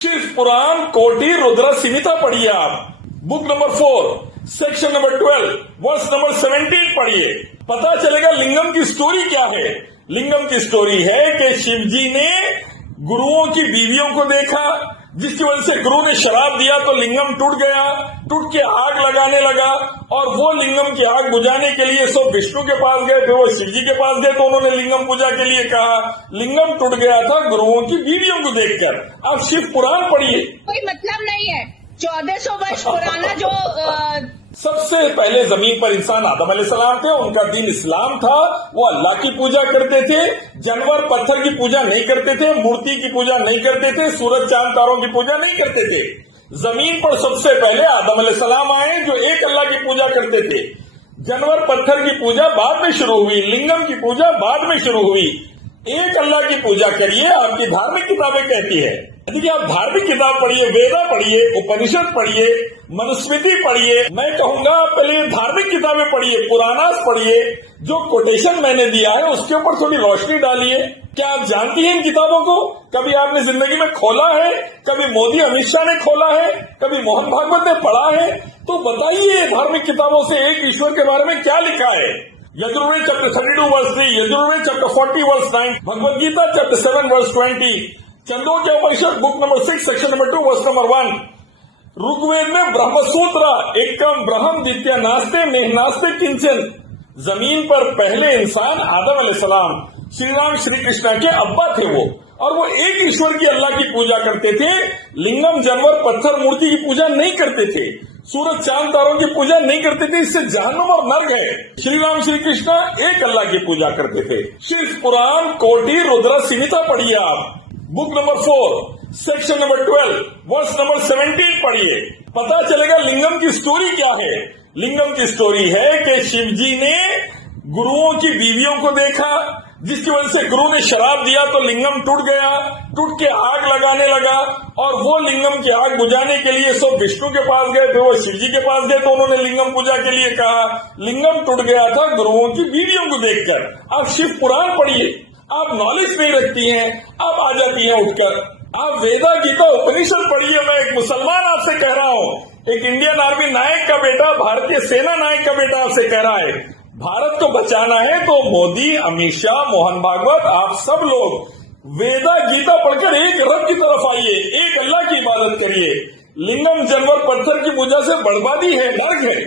शिव पुराण कोटि रुद्र संहिता पढ़िए आप, book number 4 section number 12 verse number 17 पढ़िए। पता चलेगा लिंगम की स्टोरी क्या है। लिंगम की स्टोरी है कि शिव जी ने गुरुओं की बीवियों को देखा, जिसकी वजह से गुरु ने शराब दिया तो लिंगम टूट गया, टूट के आग लगाने लगा और वो लिंगम की आग बुझाने के लिए सब विष्णु के पास गए, फिर वो शिव जी के पास गए तो उन्होंने लिंगम पूजा के लिए कहा। लिंगम टूट गया था गुरुओं की बीवियों को देखकर। आप शिव पुराण पढ़िए। कोई मतलब नहीं है। 1400 वर्ष पुराना जो सबसे पहले जमीन पर इंसान आदम अलैहिस्सलाम थे, उनका दीन इस्लाम था। वो अल्लाह की पूजा करते थे, जानवर पत्थर की पूजा नहीं करते थे, मूर्ति की पूजा नहीं करते थे, सूरज चांद तारों की पूजा नहीं करते थे। जमीन पर सबसे पहले आदम अलैहिस्सलाम आए जो एक अल्लाह की पूजा करते थे। जानवर पत्थर की पूजा बाद में शुरू हुई, लिंगम की पूजा बाद में शुरू हुई। एक अल्लाह की पूजा करिए, आपकी धार्मिक किताबें कहती है। देखिए, आप धार्मिक किताब पढ़िए, वेदा पढ़िए, उपनिषद पढ़िए, मनुस्मृति पढ़िए। मैं कहूंगा पहले धार्मिक किताबें पढ़िए, पुराणास पढ़िए। जो कोटेशन मैंने दिया है उसके ऊपर थोड़ी रोशनी डालिए। क्या आप जानती हैं इन किताबों को? कभी आपने जिंदगी में खोला है? कभी मोदी अमित शाह ने खोला है? कभी मोहन भागवत ने पढ़ा है? तो बताइए धार्मिक किताबों से एक ईश्वर के बारे में क्या लिखा है। Yajurveda chapter 32 verse 3, Yajurveda chapter 40 verse 9, Bhagavad Gita chapter 7 verse 20, Chandogya Upanishad book number 6 section number 2 verse number 1, Rigveda में ब्रह्मसूत्र एकम ब्रह्म द्वितीय नास्ते में नास्ते किंचन। जमीन पर पहले इंसान आदम अलैहिस्सलाम श्री राम श्री कृष्णा के अब्बा थे वो, और वो एक ईश्वर की अल्लाह की पूजा करते थे। लिंगम जानवर पत्थर मूर्ति की पूजा नहीं करते थे, सूरज चांद तारों की पूजा नहीं करते थे। इससे जहन्नम और नर्क है। श्री राम श्री कृष्णा एक अल्लाह की पूजा करते थे। शिव पुराण कोटि रुद्र संहिता पढ़िए आप, book number 4 section number 12 verse number 17 पढ़िए। पता चलेगा लिंगम की स्टोरी क्या है। लिंगम की स्टोरी है कि शिव जी ने गुरुओं की बीवियों को देखा, जिसकी वजह से गुरु ने शराब दिया तो लिंगम टूट गया, टूट के आग लगाने लगा और वो लिंगम की आग बुझाने के लिए सब विष्णु के पास गए, फिर वो शिव जी के पास गए तो उन्होंने लिंगम पूजा के लिए कहा। लिंगम टूट गया था गुरुओं की बीवियों को देखकर। आप शिव पुराण पढ़िए। आप नॉलेज नहीं रखती हैं, आप आ जाती हैं उठकर। आप वेदा गीता उपनिषद पढ़िए। मैं एक मुसलमान आपसे कह रहा हूँ, एक इंडियन आर्मी नायक का बेटा, भारतीय सेना नायक का बेटा आपसे कह रहा है, भारत को बचाना है तो मोदी, अमित शाह, मोहन भागवत, आप सब लोग वेदा गीता पढ़कर एक रब की तरफ आइए, एक अल्लाह की इबादत करिए। लिंगम जानवर पत्थर की पूजा से बर्बादी है, नर्क है।